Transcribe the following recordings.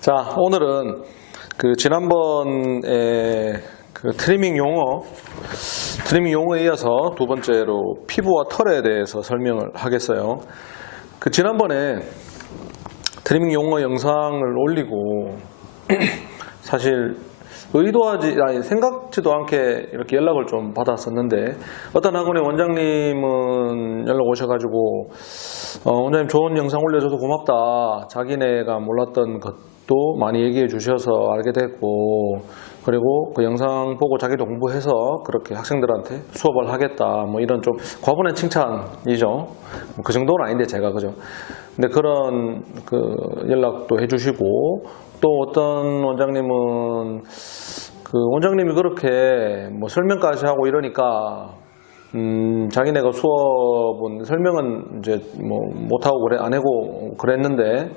자, 오늘은 지난번에 트리밍 용어에 이어서 두 번째로 피부와 털에 대해서 설명을 하겠어요. 지난번에 트리밍 용어 영상을 올리고 사실 생각지도 않게 이렇게 연락을 좀 받았었는데, 어떤 학원의 원장님은 연락 오셔가지고 원장님 좋은 영상 올려줘서 고맙다, 자기네가 몰랐던 것도 많이 얘기해 주셔서 알게 됐고, 그리고 그 영상 보고 자기도 공부해서 그렇게 학생들한테 수업을 하겠다, 뭐 이런 좀 과분한 칭찬이죠. 그 정도는 아닌데 제가, 그죠? 근데 그런 연락도 해주시고, 또 어떤 원장님은 원장님이 그렇게 뭐 설명까지 하고 이러니까 자기네가 수업은 설명은 이제 뭐 못하고 안 하고 그랬는데,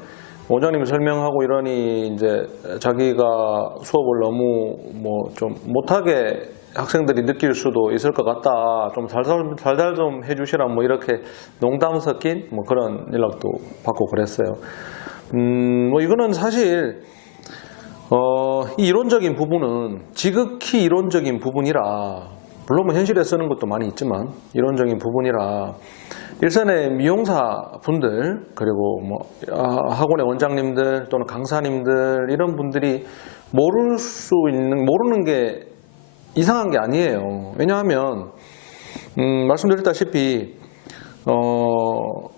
원장님이 설명하고 이러니 이제 자기가 수업을 너무 뭐 좀 못하게 학생들이 느낄 수도 있을 것 같다, 좀 살살 좀 해주시라, 뭐 이렇게 농담 섞인 뭐 그런 연락도 받고 그랬어요. 뭐 이거는 사실 이 이론적인 부분은 지극히 이론적인 부분이라, 물론 뭐 현실에 쓰는 것도 많이 있지만 이론적인 부분이라, 일선의 미용사 분들, 그리고 뭐 학원의 원장님들 또는 강사님들, 이런 분들이 모르는 게 이상한 게 아니에요. 왜냐하면 말씀드렸다시피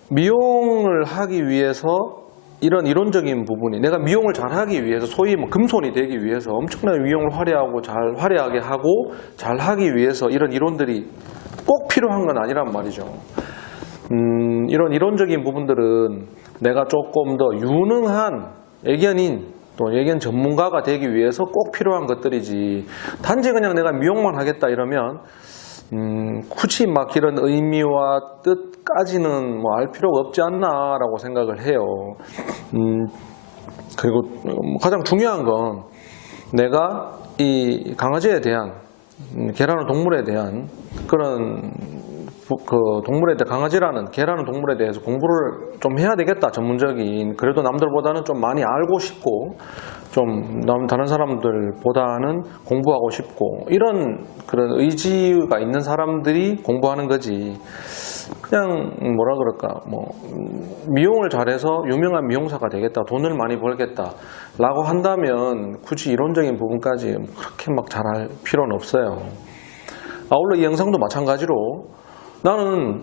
미용을 하기 위해서 이런 이론적인 부분이, 내가 미용을 잘하기 위해서, 소위 뭐 금손이 되기 위해서 엄청나게 미용을 화려하게 하고 잘 하기 위해서 이런 이론들이 꼭 필요한 건 아니란 말이죠. 이런 이론적인 부분들은 내가 조금 더 유능한 애견인 또 애견 전문가가 되기 위해서 꼭 필요한 것들이지, 단지 그냥 내가 미용만 하겠다 이러면 굳이 막 이런 의미와 뜻까지는 뭐 알 필요가 없지 않나 라고 생각을 해요. 그리고 가장 중요한 건, 내가 이 강아지에 대한, 개라는 동물에 대한 그런 강아지라는, 개라는 동물에 대해서 공부를 좀 해야 되겠다, 전문적인. 그래도 남들보다는 좀 많이 알고 싶고, 좀 다른 사람들보다는 공부하고 싶고, 이런 그런 의지가 있는 사람들이 공부하는 거지. 그냥 뭐라 그럴까, 뭐 미용을 잘해서 유명한 미용사가 되겠다, 돈을 많이 벌겠다 라고 한다면 굳이 이론적인 부분까지 그렇게 막 잘할 필요는 없어요. 아울러 이 영상도 마찬가지로, 나는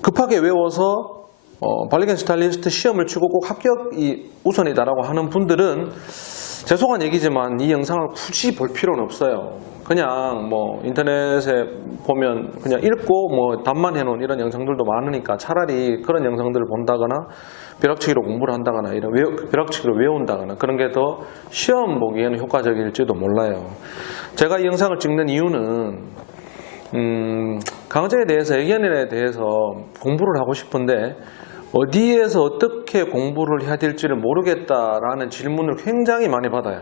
급하게 외워서 발리겐 스타일리스트 시험을 치고 꼭 합격이 우선이다라고 하는 분들은 죄송한 얘기지만 이 영상을 굳이 볼 필요는 없어요. 그냥 뭐 인터넷에 보면 그냥 읽고 뭐 답만 해놓은 이런 영상들도 많으니까, 차라리 그런 영상들을 본다거나 벼락치기로 공부를 한다거나, 이런 벼락치기로 외운다거나, 그런 게 더 시험 보기에는 효과적일지도 몰라요. 제가 이 영상을 찍는 이유는 강아지에 대해서, 애견인에 대해서 공부를 하고 싶은데 어디에서 어떻게 공부를 해야 될지를 모르겠다라는 질문을 굉장히 많이 받아요.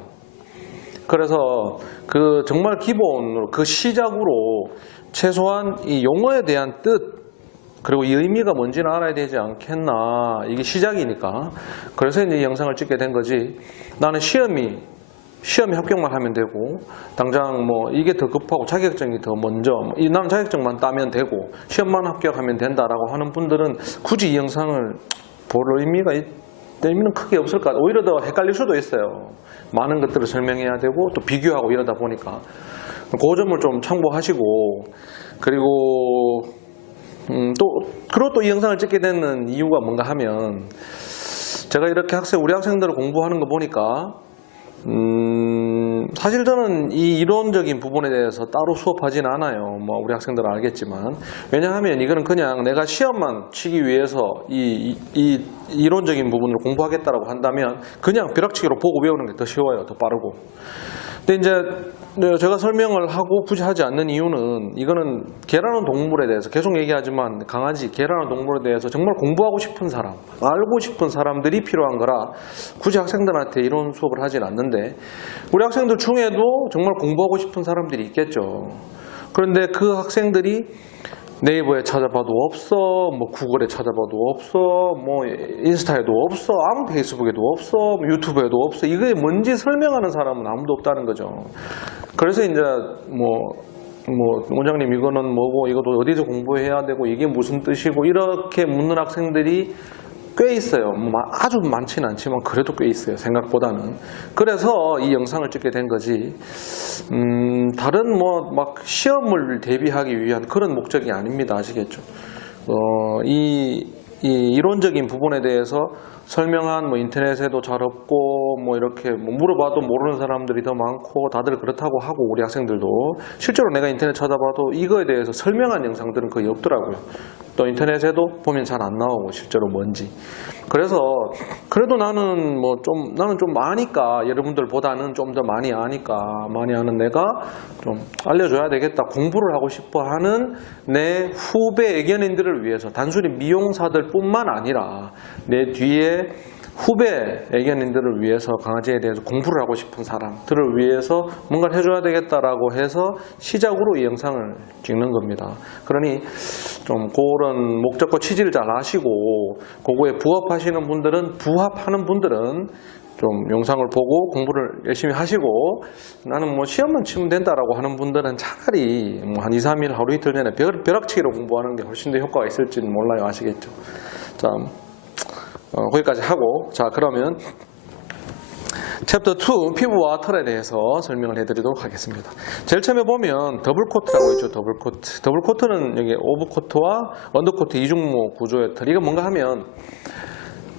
그래서 정말 기본으로, 시작으로 최소한 이 용어에 대한 뜻, 그리고 이 의미가 뭔지는 알아야 되지 않겠나, 이게 시작이니까. 그래서 이제 이 영상을 찍게 된 거지. 나는 시험이 합격만 하면 되고, 당장 뭐 이게 더 급하고 자격증이 더 먼저, 나는 자격증만 따면 되고 시험만 합격하면 된다라고 하는 분들은 굳이 이 영상을 볼 의미는 크게 없을 것 같아요. 오히려 더 헷갈릴 수도 있어요. 많은 것들을 설명해야 되고 또 비교하고 이러다 보니까. 그 점을 좀 참고하시고, 그리고 또 이 영상을 찍게 되는 이유가 뭔가 하면, 제가 이렇게 우리 학생들을 공부하는 거 보니까 사실 저는 이 이론적인 부분에 대해서 따로 수업하진 않아요. 뭐 우리 학생들은 알겠지만. 왜냐하면 이거는 그냥 내가 시험만 치기 위해서 이 이론적인 부분을 공부하겠다라고 한다면 그냥 벼락치기로 보고 외우는 게 더 쉬워요, 더 빠르고. 근데 이제 제가 설명을 하고 굳이 하지 않는 이유는, 이거는 개라는 동물에 대해서 계속 얘기하지만, 강아지, 개라는 동물에 대해서 정말 공부하고 싶은 사람, 알고 싶은 사람들이 필요한 거라 굳이 학생들한테 이론 수업을 하진 않는데, 우리 학생들 중에도 정말 공부하고 싶은 사람들이 있겠죠. 그런데 그 학생들이 네이버에 찾아봐도 없어, 뭐 구글에 찾아봐도 없어, 뭐 인스타에도 없어, 아무 페이스북에도 없어, 뭐 유튜브에도 없어. 이게 뭔지 설명하는 사람은 아무도 없다는 거죠. 그래서 이제 뭐 원장님 이거는 뭐고, 이것도 어디서 공부해야 되고, 이게 무슨 뜻이고, 이렇게 묻는 학생들이 꽤 있어요. 뭐 아주 많지는 않지만 그래도 꽤 있어요, 생각보다는. 그래서 이 영상을 찍게 된 거지, 다른 뭐 막 시험을 대비하기 위한 그런 목적이 아닙니다. 아시겠죠? 이 이론적인 부분에 대해서 설명한 뭐 인터넷에도 잘 없고, 뭐 이렇게 뭐 물어봐도 모르는 사람들이 더 많고, 다들 그렇다고 하고, 우리 학생들도 실제로 내가 인터넷 찾아봐도 이거에 대해서 설명한 영상들은 거의 없더라고요. 또 인터넷에도 보면 잘 안 나오고, 실제로 뭔지. 그래서 그래도 나는 좀 아니까, 여러분들보다는 좀 더 많이 아니까, 많이 아는 내가 좀 알려줘야 되겠다, 공부를 하고 싶어 하는 내 후배 애견인들을 위해서, 단순히 미용사들 뿐만 아니라 내 뒤에 후배 애견인들을 위해서, 강아지에 대해서 공부를 하고 싶은 사람들을 위해서 뭔가를 해줘야 되겠다라고 해서 시작으로 이 영상을 찍는 겁니다. 그러니 좀 그런 목적과 취지를 잘 아시고, 그거에 부합하는 분들은 좀 영상을 보고 공부를 열심히 하시고, 나는 뭐 시험만 치면 된다라고 하는 분들은 차라리 뭐 한 2, 3일 하루 이틀 전에 벼락치기로 공부하는 게 훨씬 더 효과가 있을지는 몰라요. 아시겠죠? 자, 거기까지 하고, 자, 그러면 챕터 2 피부와 털에 대해서 설명을 해드리도록 하겠습니다. 제일 처음에 보면 더블 코트라고 있죠. 더블 코트. 더블 코트는 여기 오브 코트와 언더 코트 이중모 구조의 털. 이건 뭔가 하면,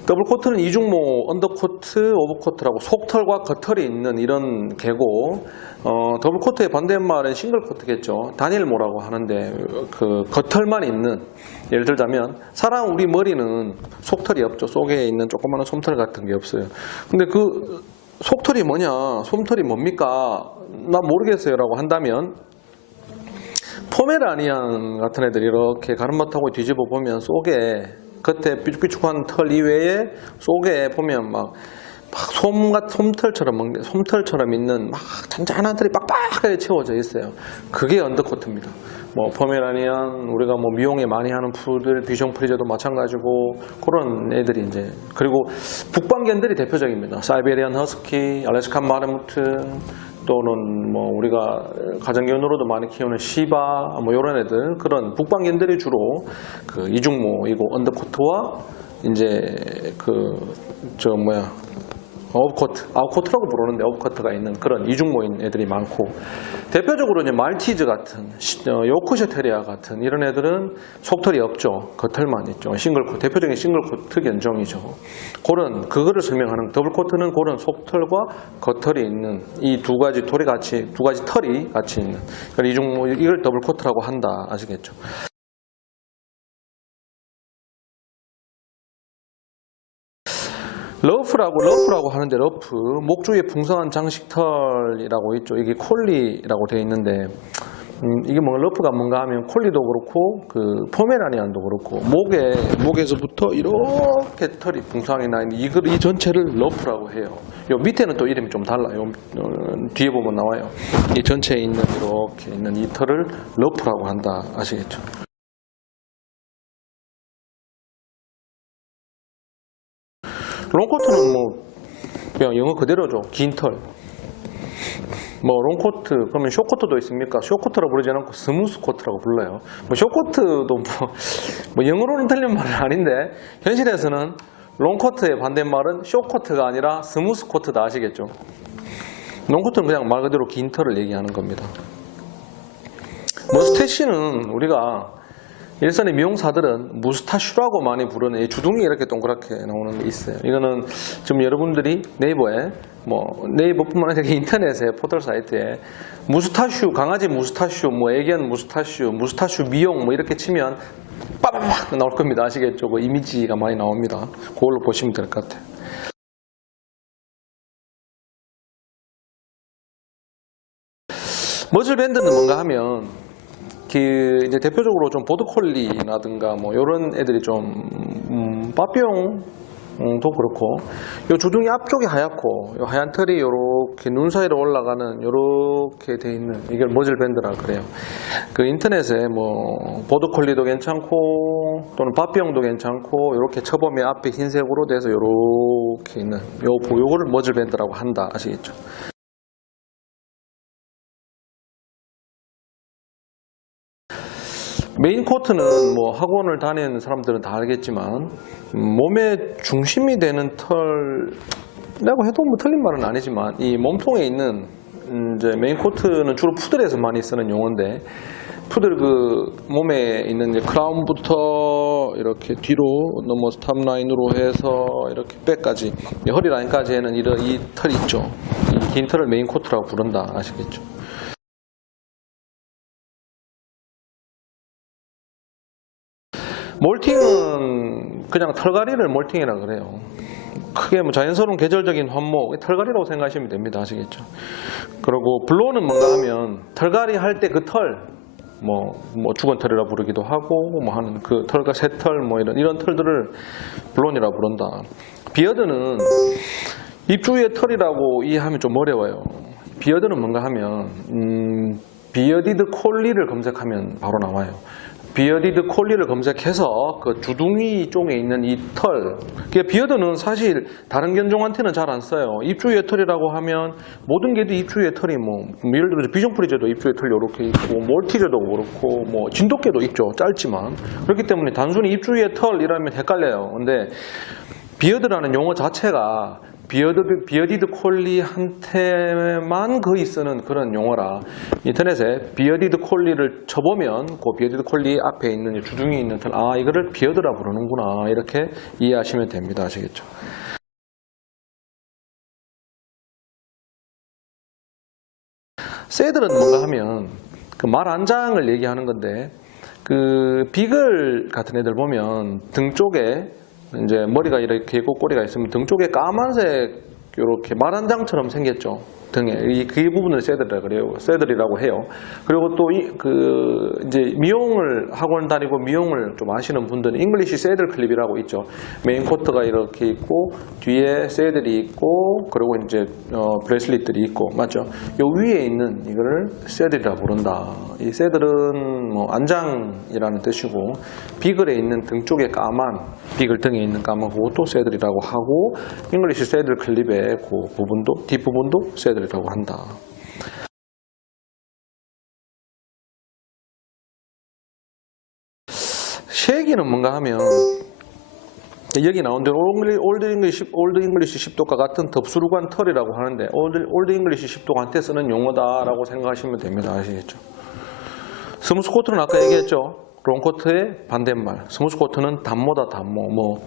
더블 코트는 이중모, 언더 코트, 오브 코트라고 속털과 겉털이 있는 이런 개고, 더블 코트의 반대말은 싱글 코트겠죠. 단일모라고 하는데, 그 겉털만 있는, 예를 들자면 우리 머리는 속털이 없죠. 속에 있는 조그마한 솜털 같은 게 없어요. 근데 그 속털이 뭐냐, 솜털이 뭡니까, 나 모르겠어요 라고 한다면, 포메라니안 같은 애들이 이렇게 가르마타고 뒤집어 보면 속에, 겉에 삐죽삐죽한 털 이외에 속에 보면 막 솜털처럼 있는 막 잔잔한 털이 빡빡하게 채워져 있어요. 그게 언더코트입니다. 뭐 포메라니안, 우리가 뭐 미용에 많이 하는 푸들, 비숑 프리제도 마찬가지고, 그런 애들이 이제, 그리고 북방견들이 대표적입니다. 사이베리안 허스키, 알래스칸 마르무트, 또는 뭐 우리가 가정견으로도 많이 키우는 시바, 뭐 이런 애들, 그런 북방견들이 주로 그 이중모이고, 언더코트와 이제 아웃코트라고 부르는데, 아웃코트가 있는 그런 이중모인 애들이 많고, 대표적으로 이제 말티즈 같은, 요크셔 테리아 같은 이런 애들은 속털이 없죠. 겉털만 있죠. 싱글코트, 대표적인 싱글코트 견종이죠. 그거를 설명하는, 더블코트는 그런 속털과 겉털이 있는 이 두 가지 털이 같이 있는 이중모, 이걸 더블코트라고 한다. 아시겠죠? 러프라고 하는데, 러프, 목 주위에 풍성한 장식털이라고 있죠. 이게 콜리라고 되어 있는데, 이게 뭐 러프가 뭔가 하면 콜리도 그렇고, 그 포메라니안도 그렇고, 목에서부터 이렇게 털이 풍성하게 나 있는 이 전체를 러프라고 해요. 요 밑에는 또 이름이 좀 달라요. 뒤에 보면 나와요. 이 전체에 있는 이렇게 있는 이 털을 러프라고 한다. 아시겠죠? 롱코트는 뭐 그냥 영어 그대로죠. 긴 털. 뭐 롱코트, 그러면 숏코트도 있습니까? 숏코트라고 부르지 않고 스무스 코트라고 불러요. 뭐 숏코트도 뭐 영어로는 틀린 말은 아닌데, 현실에서는 롱코트의 반대말은 숏코트가 아니라 스무스 코트다. 아시겠죠? 롱코트는 그냥 말 그대로 긴 털을 얘기하는 겁니다. 머스태시는 우리가 일선의 미용사들은 무스타슈라고 많이 부르는 이 주둥이 이렇게 동그랗게 나오는 게 있어요. 이거는 지금 여러분들이 네이버에, 뭐 네이버뿐만 아니라 인터넷에, 포털 사이트에 무스타슈, 강아지 무스타슈, 뭐 애견 무스타슈 미용 뭐 이렇게 치면 빠바박 나올 겁니다. 아시겠죠? 그 이미지가 많이 나옵니다. 그걸로 보시면 될 것 같아요. 머즐밴드는 뭔가 하면, 이제 대표적으로 좀 보드콜리라든가 뭐 이런 애들이 좀 빠삐용 도 그렇고, 요 주둥이 앞쪽이 하얗고, 요 하얀 털이 이렇게 눈 사이로 올라가는 요렇게 돼 있는, 이걸 머즐밴드라 그래요. 그 인터넷에 뭐 보드콜리도 괜찮고 또는 바비용도 괜찮고 이렇게 처범에 앞에 흰색으로 돼서 요렇게 있는 요거를 머즐밴드라고 한다. 아시겠죠? 메인 코트는 뭐 학원을 다니는 사람들은 다 알겠지만 몸의 중심이 되는 털이라고 해도 뭐 틀린 말은 아니지만 이 몸통에 있는 이제 메인 코트는 주로 푸들에서 많이 쓰는 용어인데 푸들 그 몸에 있는 이제 크라운부터 이렇게 뒤로 넘어 스탑 라인으로 해서 이렇게 백까지 허리 라인까지에는 이 털이 있죠. 이 긴 털을 메인 코트라고 부른다. 아시겠죠? 몰팅은 그냥 털갈이를 몰팅이라 그래요. 크게 뭐 자연스러운 계절적인 환목, 털갈이라고 생각하시면 됩니다. 아시겠죠? 그리고 블로우는 뭔가 하면 털갈이 할 때 그 털, 뭐 죽은 털이라 부르기도 하고, 뭐 하는 그 털과 새털, 뭐 이런 털들을 블론이라 부른다. 비어드는 입주위의 털이라고 이해하면 좀 어려워요. 비어드는 뭔가 하면, 비어디드 콜리를 검색하면 바로 나와요. 비어디드 콜리를 검색해서 그 주둥이 쪽에 있는 이 털, 비어드는 사실 다른 견종한테는 잘 안 써요. 입주위의 털이라고 하면 모든 개도 입주위의 털이 뭐 예를 들어서 비정프리제도 입주위의 털이 이렇게 있고 몰티제도 그렇고 뭐 진돗개도 있죠. 짧지만 그렇기 때문에 단순히 입주위의 털이라면 헷갈려요. 근데 비어드라는 용어 자체가 비어디드 콜리한테만 거의 쓰는 그런 용어라 인터넷에 비어디드 콜리를 쳐보면 그 비어디드 콜리 앞에 있는 주둥이 있는 털, 아 이거를 비어드라 부르는구나 이렇게 이해하시면 됩니다. 아시겠죠? 새들은 뭔가 하면 그 말 안장을 얘기하는 건데 그 비글 같은 애들 보면 등 쪽에 이제 머리가 이렇게 있고 꼬리가 있으면 등 쪽에 까만색 이렇게 말한장처럼 생겼죠. 등에 그 부분을 새들이라고 해요. 그리고 또 이제 미용을 학원 다니고 미용을 좀 아시는 분들은 잉글리시 새들 클립이라고 있죠. 메인 코트가 이렇게 있고 뒤에 새들이 있고 그리고 이제 브레슬릿들이 있고 맞죠? 요 위에 있는 이거를 새들이라 부른다. 이 새들은 뭐 안장이라는 뜻이고 비글에 있는 등 쪽에 까만 비글 등에 있는 까만 그것도 새들이라고 하고 잉글리시 새들 클립의 그 부분도 뒷부분도 새들이라고 한다. 쉐기는 뭔가 하면 여기 나온 대로 올드 잉글리시 십도과 같은 덥수룩한 털이라고 하는데 올드 잉글리시 십도한테 쓰는 용어다라고 생각하시면 됩니다. 아시겠죠? 스무스 코트는 아까 얘기했죠. 롱코트의 반대말. 스무스 코트는 단모다 단모.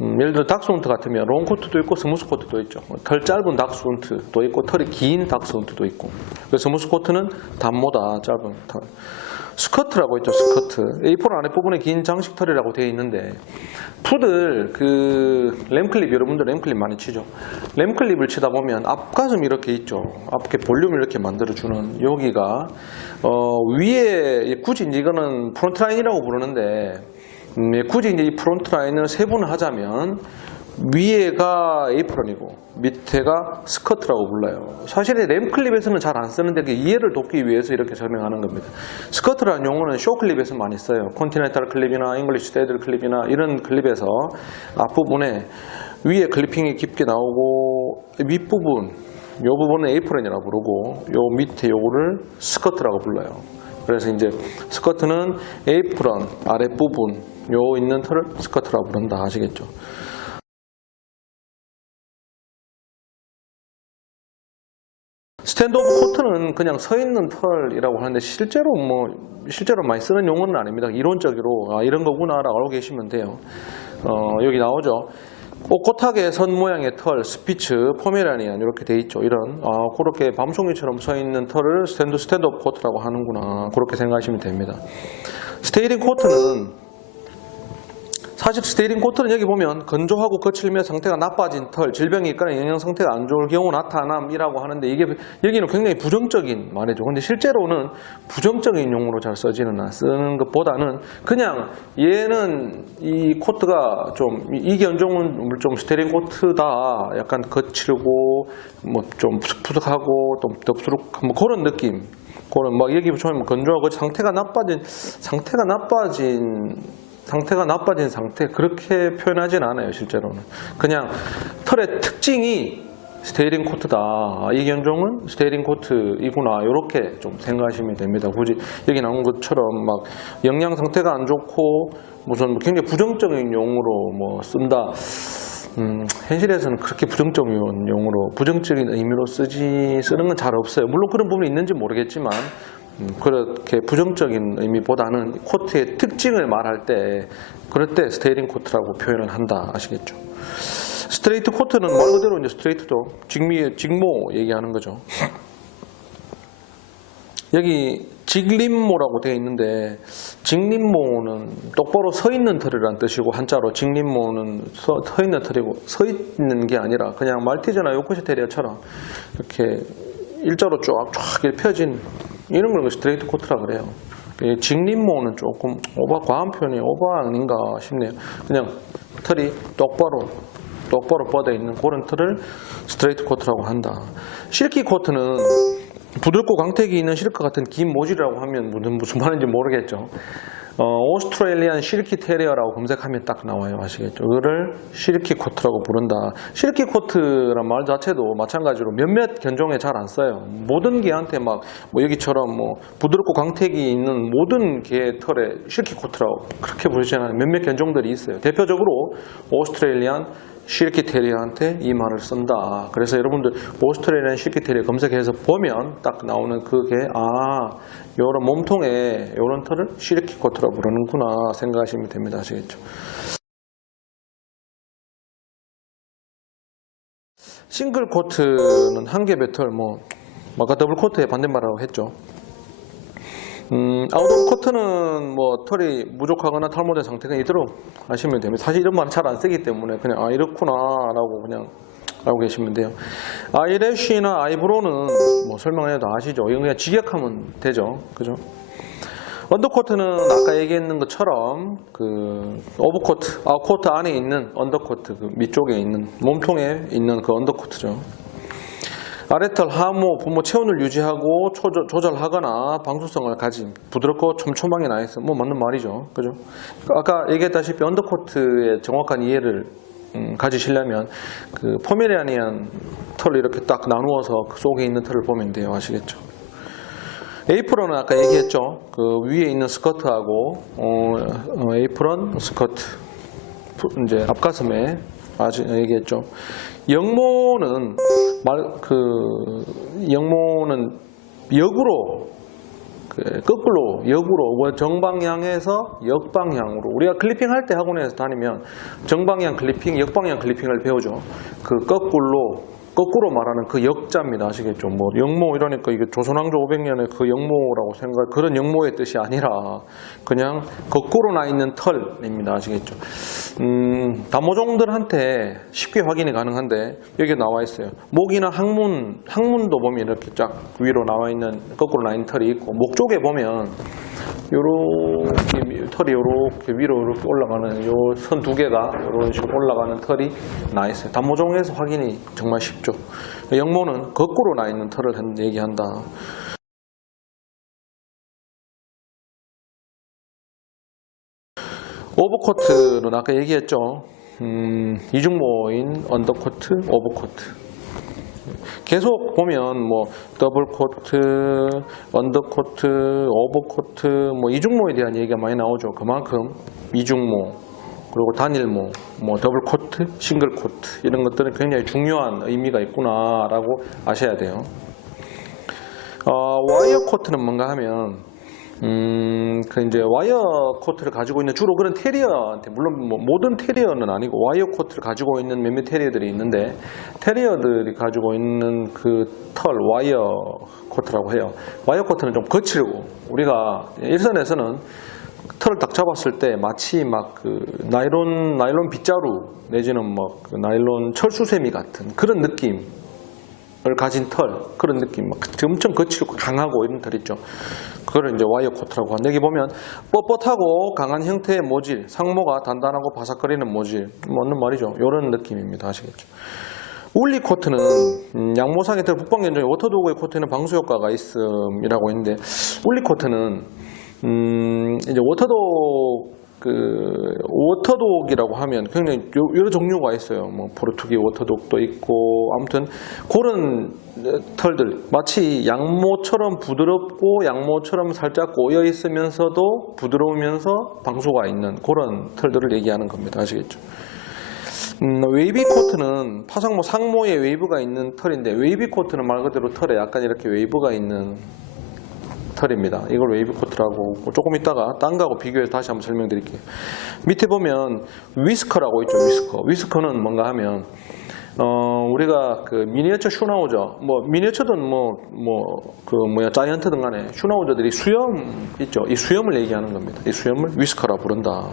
예를 들어 닥스훈트 같으면 롱코트도 있고 스무스 코트도 있죠. 털 짧은 닥스훈트도 있고 털이 긴 닥스훈트도 있고. 스무스 코트는 단모다 짧은 털. 스커트라고 있죠. 스커트. A4 아랫부분에 긴 장식털이라고 되어 있는데 푸들 그 램클립 여러분들 램클립 많이 치죠. 램클립을 치다 보면 앞가슴이 이렇게 있죠. 앞에 볼륨을 이렇게 만들어주는 여기가 위에 굳이 이제 이거는 프론트 라인이라고 부르는데 굳이 이제 이 프론트 라인을 세분하자면 위에가 에이프런이고 밑에가 스커트라고 불러요. 사실 램클립에서는 잘 안 쓰는데 그 이해를 돕기 위해서 이렇게 설명하는 겁니다. 스커트라는 용어는 쇼클립에서 많이 써요. 컨티넨탈 클립이나 잉글리시 스테이들 클립이나 이런 클립에서 앞부분에 위에 클리핑이 깊게 나오고 윗부분 이 부분은 에이프런이라고 부르고 요 밑에 요거를 스커트라고 불러요. 그래서 이제 스커트는 에이프런 아랫부분 요 있는 털을 스커트라고 부른다. 아시겠죠? 스탠드오프 코트는 그냥 서 있는 털이라고 하는데 실제로 많이 쓰는 용어는 아닙니다. 이론적으로 이런 거구나라고 알고 계시면 돼요. 여기 나오죠. 꼿꼿하게 선 모양의 털, 스피츠, 포메라니안 이렇게 돼 있죠. 이런 그렇게 밤송이처럼 서 있는 털을 스탠드오프 코트라고 하는구나. 그렇게 생각하시면 됩니다. 스테이링 코트는 사실 스테이린 코트는 여기 보면 건조하고 거칠며 상태가 나빠진 털, 질병이 있거나 영양 상태가 안 좋을 경우 나타남이라고 하는데 이게 여기는 굉장히 부정적인 말이죠. 근데 실제로는 부정적인 용어로 잘 쓰는 것보다는 그냥 얘는 이 코트가 좀 이 견종은 좀 스테이린 코트다. 약간 거칠고 뭐 좀 푸석푸석하고 좀 덥수룩한 뭐 그런 느낌. 그런 막 여기 보면 건조하고 상태가 나빠진 상태 그렇게 표현하진 않아요. 실제로는 그냥 털의 특징이 스테이린 코트다. 이 견종은 스테이린 코트이구나. 이렇게 좀 생각하시면 됩니다. 굳이 여기 나온 것처럼 막 영양 상태가 안 좋고 무슨 굉장히 부정적인 용어로 뭐 쓴다. 현실에서는 그렇게 부정적인 용어로 부정적인 의미로 쓰는 건 잘 없어요. 물론 그런 부분이 있는지 모르겠지만 그렇게 부정적인 의미보다는 코트의 특징을 말할 때 그럴 때 스테이린 코트라고 표현을 한다. 아시겠죠? 스트레이트 코트는 말 그대로 이제 스트레이트죠. 직모 얘기하는 거죠. 여기 직림모라고 되어 있는데 직림모는 똑바로 서 있는 털이라는 뜻이고 한자로 직림모는 서 있는 털이고 서 있는 게 아니라 그냥 말티즈나 요크셔 테리어처럼 이렇게 일자로 쫙 펴진 이런 걸 스트레이트 코트라 그래요. 직림모는 조금 과한 표현이 오버 아닌가 싶네요. 그냥 털이 똑바로 뻗어 있는 그런 털을 스트레이트 코트라고 한다. 실키 코트는 부드럽고 광택이 있는 실크 같은 긴 모질이라고 하면 무슨 말인지 모르겠죠. 오스트레일리안 실키 테리어라고 검색하면 딱 나와요. 아시겠죠? 그거를 실키 코트라고 부른다. 실키 코트란 말 자체도 마찬가지로 몇몇 견종에 잘 안 써요. 모든 개한테 뭐 여기처럼 뭐 부드럽고 광택이 있는 모든 개의 털에 실키 코트라고 그렇게 부르잖아요. 몇몇 견종들이 있어요. 대표적으로 오스트레일리안 실키 테리어한테 이 말을 쓴다. 그래서 여러분들 오스트레일리안 실키 테리어 검색해서 보면 딱 나오는 그게 요런 몸통에 요런 털을 실키 코트라고 부르는구나 생각하시면 됩니다. 아시겠죠? 싱글 코트는 한 개 배털 아까 더블 코트의 반대말이라고 했죠. 아웃도어 코트는 털이 부족하거나 탈모된 상태가 있도록 하시면 됩니다. 사실 이런 말은 잘 안 쓰기 때문에 그냥 이렇구나 라고 그냥 알고 계시면 돼요. 아이래쉬나 아이브로는 설명 안 해도 아시죠? 이건 그냥 직역하면 되죠. 그죠? 언더코트는 아까 얘기했는 것처럼 그 오버코트, 코트 안에 있는 언더코트, 그 밑쪽에 있는 몸통에 있는 그 언더코트죠. 아래털, 하모, 부모 체온을 유지하고 조절하거나 방수성을 가진 부드럽고 촘촘하게 나 있어. 맞는 말이죠. 그죠? 아까 얘기했다시피 언더코트의 정확한 이해를 가지시려면 그 포메라니안 털을 이렇게 딱 나누어서 그 속에 있는 털을 보면 돼요. 아시겠죠? 에이프런은 아까 얘기했죠. 그 위에 있는 스커트하고 에이프런, 스커트 이제 앞가슴에 얘기했죠. 영모는 역으로 거꾸로 역으로 정방향에서 역방향으로 우리가 클리핑 할 때 학원에서 다니면 정방향 클리핑, 역방향 클리핑을 배우죠. 그 거꾸로 말하는 그 역자입니다. 아시겠죠? 역모 이러니까 이게 조선왕조 500년의 그 역모라고 그런 역모의 뜻이 아니라 그냥 거꾸로 나 있는 털입니다. 아시겠죠? 다모종들한테 쉽게 확인이 가능한데 여기 나와 있어요. 목이나 항문도 보면 이렇게 쫙 위로 나와 있는 거꾸로 나 있는 털이 있고 목 쪽에 보면 요렇게 털이 요렇게 위로 이렇게 올라가는 요 선 두 개가 이런 식으로 올라가는 털이 나 있어요. 다모종에서 확인이 정말 쉽죠. 역모는 거꾸로 나 있는 털을 얘기한다. 오버코트는 아까 얘기했죠. 이중모인 언더코트, 오버코트. 계속 보면 더블 코트, 언더코트, 오버코트, 이중모에 대한 얘기가 많이 나오죠. 그만큼 이중모, 그리고 단일모, 더블 코트, 싱글 코트 이런 것들은 굉장히 중요한 의미가 있구나라고 아셔야 돼요. 와이어 코트는 뭔가 하면 이제 와이어 코트를 가지고 있는 주로 그런 테리어한테 물론 모든 테리어는 아니고 와이어 코트를 가지고 있는 몇몇 테리어들이 있는데 테리어들이 가지고 있는 그 털 와이어 코트라고 해요. 와이어 코트는 좀 거칠고 우리가 일선에서는 털을 딱 잡았을 때 마치 막 그 나일론 빗자루 내지는 뭐 그 나일론 철수세미 같은 그런 느낌을 가진 털, 그런 느낌, 막 엄청 거칠고 강하고 이런 털 있죠. 그걸 이제 와이어 코트라고 하는데, 여기 보면 뻣뻣하고 강한 형태의 모질, 상모가 단단하고 바삭거리는 모질, 맞는 말이죠. 이런 느낌입니다. 아시겠죠? 울리 코트는 양모상의 털 북방견종의 워터독의 코트에는 방수 효과가 있음이라고 했는데, 울리 코트는 이제 워터독이라고 하면 굉장히 여러 종류가 있어요. 뭐 포르투기 워터독도 있고, 아무튼 그런 털들, 마치 양모처럼 부드럽고 양모처럼 살짝 꼬여 있으면서도 부드러우면서 방수가 있는 그런 털들을 얘기하는 겁니다. 아시겠죠? 웨이비 코트는 파상모 상모에 웨이브가 있는 털인데, 웨이비 코트는 말 그대로 털에 약간 이렇게 웨이브가 있는 털입니다. 이걸 웨이브 코트라고, 조금 이따가 딴 거하고 비교해서 다시 한번 설명드릴게요. 밑에 보면 위스커라고 있죠. 위스커는 뭔가 하면 우리가 그 미니어처 슈나우저, 뭐 미니어처든 자이언트든 간에 슈나우저들이 수염 있죠. 이 수염을 얘기하는 겁니다. 이 수염을 위스커라 부른다.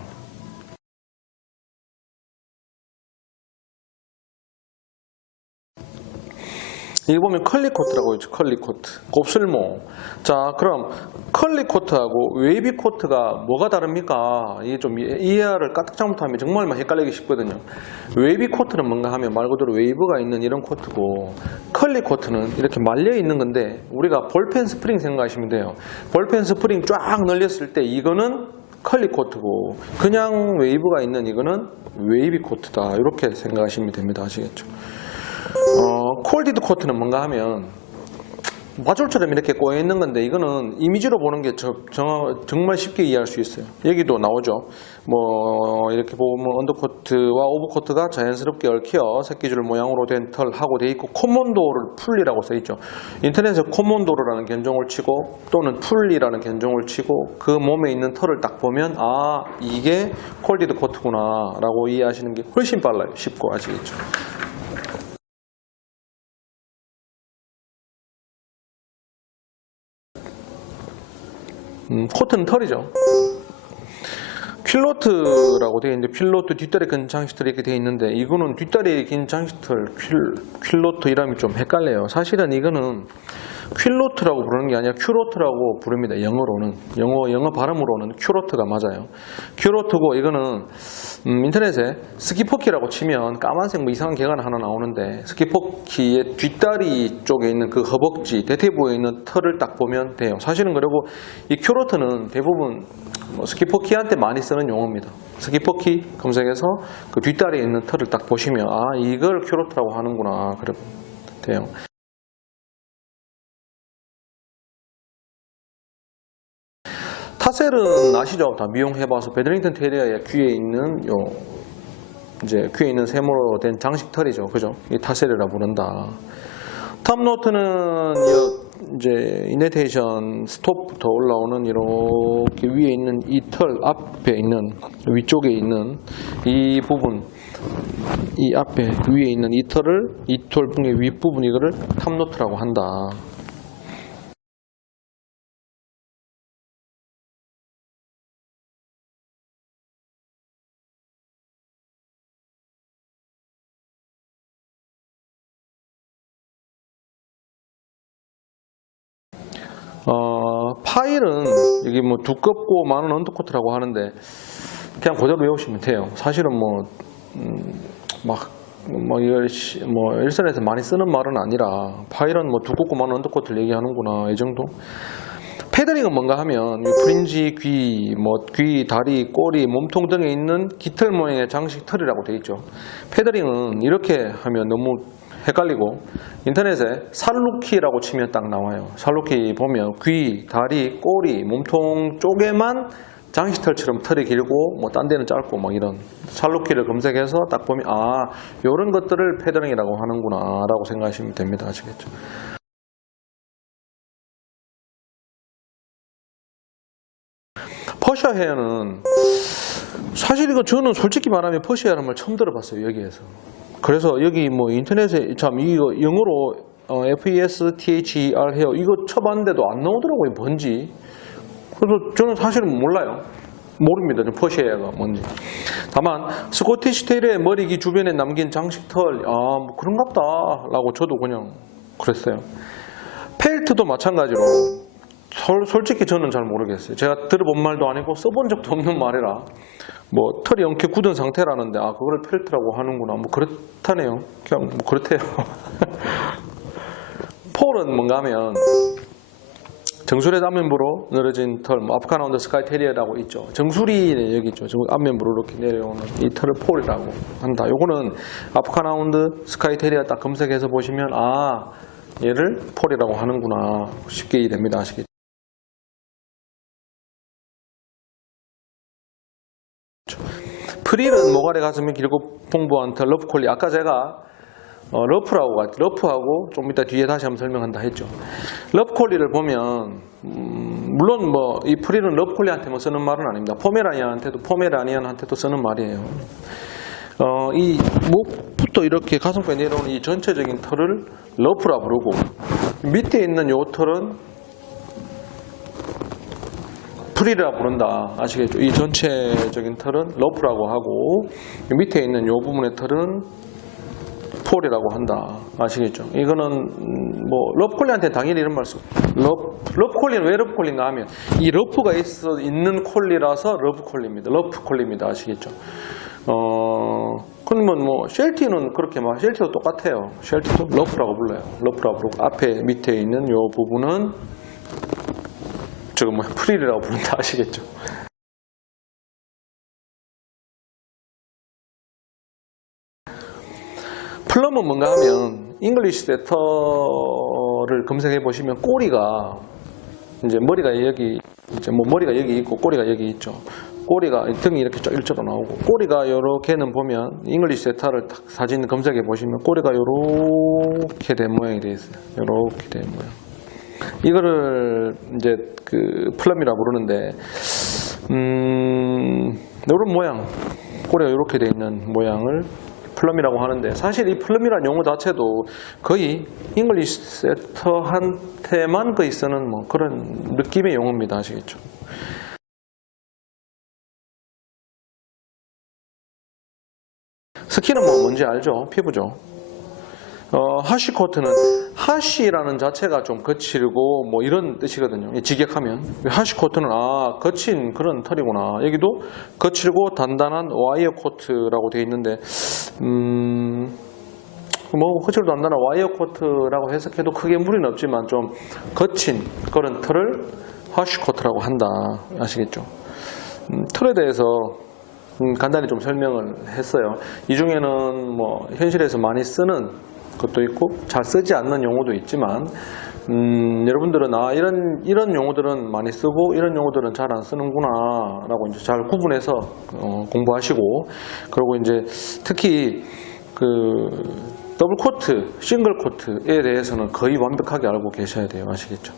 여기 보면 컬리 코트라고 있죠. 컬리 코트. 곱슬모. 자, 그럼 컬리 코트하고 웨이비 코트가 뭐가 다릅니까? 이게 좀 이해를 까딱 잘못하면 정말 많이 헷갈리기 쉽거든요. 웨이비 코트는 뭔가 하면 말 그대로 웨이브가 있는 이런 코트고, 컬리 코트는 이렇게 말려 있는 건데, 우리가 볼펜 스프링 생각하시면 돼요. 볼펜 스프링 쫙 늘렸을 때 이거는 컬리 코트고, 그냥 웨이브가 있는 이거는 웨이비 코트다. 이렇게 생각하시면 됩니다. 아시겠죠? 콜디드 코트는 뭔가 하면 마졸처럼 이렇게 꼬여 있는 건데, 이거는 이미지로 보는 게 정말 쉽게 이해할 수 있어요. 여기도 나오죠. 뭐 이렇게 보면 언더코트와 오버코트가 자연스럽게 얽혀 새끼줄 모양으로 된 털하고 돼 있고, 코몬도를 풀리라고 써 있죠. 인터넷에 코몬도르라는 견종을 치고 또는 풀리라는 견종을 치고 그 몸에 있는 털을 딱 보면, 아, 이게 콜디드 코트구나 라고 이해하시는 게 훨씬 빨라요. 쉽고. 아시겠죠? 코트는 털이죠. 퀼로트라고 되어 있는데, 퀼로트 뒷다리 긴 장식털이 이렇게 되어 있는데, 이거는 뒷다리 긴 장식털 퀼로트 이름이 좀 헷갈려요. 사실은 이거는 퀼로트라고 부르는 게 아니라 큐로트라고 부릅니다. 영어로는. 영어 발음으로는 큐로트가 맞아요. 큐로트고, 이거는 인터넷에 스키포키라고 치면 까만색 뭐 이상한 개가 하나 나오는데, 스키포키의 뒷다리 쪽에 있는 그 허벅지, 대퇴부에 있는 털을 딱 보면 돼요. 사실은. 그리고 이 큐로트는 대부분 스키포키한테 많이 쓰는 용어입니다. 스키포키 검색해서 그 뒷다리에 있는 털을 딱 보시면, 아, 이걸 큐로트라고 하는구나. 그래 돼요. 타셀은 아시죠? 다 미용해봐서 베드링턴 테리어의 귀에 있는 귀에 있는 세모로 된 장식 털이죠. 그죠? 이 타셀이라 부른다. 탑노트는 이제 이네테이션 스톱부터 올라오는 이렇게 위에 있는 이 털 앞에 있는 위쪽에 있는 이 부분, 이 앞에 위에 있는 이 털을, 이 털 분의 윗부분, 이거를 탑노트라고 한다. 파일은 여기 뭐 두껍고 많은 언더코트라고 하는데, 그냥 그대로 외우시면 돼요. 사실은 일선에서 많이 쓰는 말은 아니라, 파일은 뭐 두껍고 많은 언더코트를 얘기하는구나, 이 정도. 패드링은 뭔가 하면 프린지, 귀, 다리, 꼬리, 몸통 등에 있는 깃털 모양의 장식 털이라고 되어 있죠. 패드링은 이렇게 하면 너무 헷갈리고, 인터넷에 살루키라고 치면 딱 나와요. 살루키 보면 귀, 다리, 꼬리, 몸통 쪽에만 장식털처럼 털이 길고 뭐 딴 데는 짧고 막 이런 살루키를 검색해서 딱 보면, 아, 이런 것들을 패드링이라고 하는구나 라고 생각하시면 됩니다. 아시겠죠? 퍼셔 헤어는, 사실 이거 저는 솔직히 말하면 퍼셔 헤어라는 말 처음 들어봤어요. 여기에서. 그래서 여기 뭐 인터넷에 참 이거 영어로 FESTHER 헤어 이거 쳐봤는데도 안 나오더라고요. 뭔지. 그래서 저는 사실은 몰라요. 모릅니다. 퍼시아가 뭔지. 다만 스코티시 테일의 머리기 주변에 남긴 장식털, 뭐 그런갑다 라고 저도 그냥 그랬어요. 펠트도 마찬가지로 솔직히 저는 잘 모르겠어요. 제가 들어본 말도 아니고 써본 적도 없는 말이라 뭐 털이 엉켜 굳은 상태라는데 그걸 펠트라고 하는구나, 뭐 그렇다네요. 그냥 뭐 그렇대요. 폴은 뭔가 하면 정수리 앞면부로 늘어진 털, 아프리카나운드 스카이 테리어라고 있죠. 정수리 여기 있죠. 앞면부로 이렇게 내려오는 이 털을 폴이라고 한다. 요거는 아프리카나운드 스카이 테리어 딱 검색해서 보시면 얘를 폴이라고 하는구나 쉽게 이해됩니다. 아시겠죠? 프릴은 모가리 가슴이 길고 풍부한 털, 러프콜리. 아까 제가 러프하고 좀 이따 뒤에 다시 한번 설명한다 했죠. 러프콜리를 보면 물론 뭐 이 프릴은 러프콜리한테만 쓰는 말은 아닙니다. 포메라니안한테도 쓰는 말이에요. 이 목부터 이렇게 가슴까지 내려오는 이 전체적인 털을 러프라 부르고, 밑에 있는 요 털은 프릴이라 부른다. 아시겠죠? 이 전체적인 털은 러프라고 하고, 밑에 있는 요 부분의 털은 폴이라고 한다. 아시겠죠? 이거는 뭐 러프콜리한테 당연히 이런 말 써. 러프콜리는 왜 러프콜리인가 하면 이 러프가 있는 콜리라서 러프콜리입니다. 아시겠죠? 그러면 뭐 쉘티는 그렇게 쉘티도 똑같아요. 쉘티도 러프라고 불러요. 러프라고 부르고 앞에 밑에 있는 요 부분은 프릴이라고 부른다. 아시겠죠? 플럼은 뭔가 하면 잉글리시 세터를 검색해 보시면 꼬리가 이제 머리가 여기 있고 꼬리가 여기 있죠. 꼬리가 등이 이렇게 쭉 일자로 나오고, 꼬리가 요렇게는 보면 잉글리시 세터를 딱 사진 검색해 보시면 꼬리가 요렇게 된 모양이 되어 있어요. 요렇게 된 모양. 이거를 이제 그 플럼이라 부르는데 요런 모양, 꼬리가 요렇게 되어 있는 모양을 플럼이라고 하는데, 사실 이 플럼이라는 용어 자체도 거의 잉글리시 세터한테만 거의 쓰는 뭐 그런 느낌의 용어입니다. 아시겠죠? 스킨은 뭔지 알죠? 피부죠. 하시코트는 하시라는 자체가 좀 거칠고 뭐 이런 뜻이거든요. 직역하면 하시코트는 거친 그런 털이구나. 여기도 거칠고 단단한 와이어 코트라고 되어 있는데 뭐 거칠고 단단한 와이어 코트라고 해석해도 크게 무리는 없지만 좀 거친 그런 털을 하시코트라고 한다. 아시겠죠? 털에 대해서 간단히 좀 설명을 했어요. 이 중에는 뭐 현실에서 많이 쓰는 것도 있고 잘 쓰지 않는 용어도 있지만 여러분들은 이런 용어들은 많이 쓰고 이런 용어들은 잘 안 쓰는구나 라고 이제 잘 구분해서 공부하시고, 그리고 이제 특히 그 더블 코트, 싱글 코트에 대해서는 거의 완벽하게 알고 계셔야 돼요. 아시겠죠?